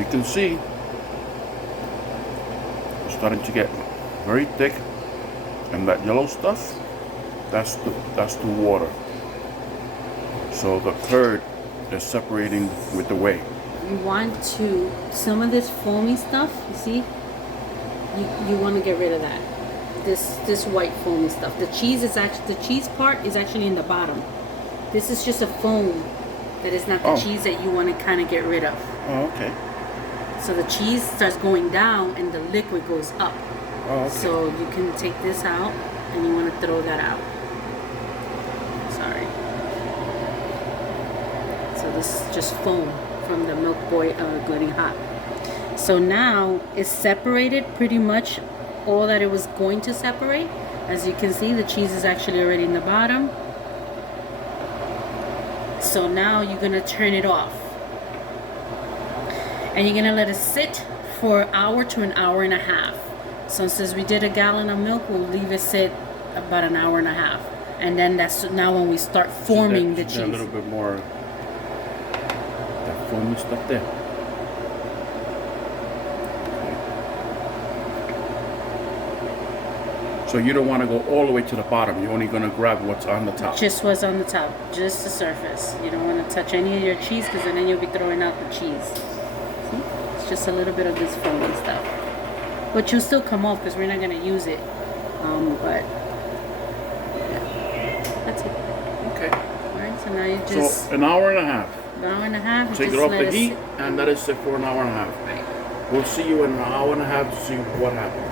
you can see, it's starting to get very thick, and that yellow stuff, that's the water. So the curd is separating with the whey. You want to, some of this foamy stuff, you see, you want to get rid of that. This white foamy stuff. The cheese part is actually in the bottom. This is just a foam that is not the cheese that you want to kind of get rid of. Oh, okay. So the cheese starts going down and the liquid goes up. Oh, okay. So you can take this out and you want to throw that out. Sorry. So this is just foam from the Milk Boiling Hot. So now it's separated pretty much all that it was going to separate. As you can see, the cheese is actually already in the bottom. So now you're gonna turn it off. And you're gonna let it sit for an hour to an hour and a half. So since we did a gallon of milk, we'll leave it sit about an hour and a half. And then that's now when we start forming the cheese. A little bit more that foamy stuff there. So you don't want to go all the way to the bottom. You're only going to grab what's on the top. Just what's on the top, just the surface. You don't want to touch any of your cheese because then you'll be throwing out the cheese. See? It's just a little bit of this foamy stuff. But you'll still come off because we're not going to use it. But yeah, that's it. Okay. Alright, so now you just... So an hour and a half. An hour and a half. Take it off the heat and let it sit for an hour and a half. We'll see you in an hour and a half to see what happens.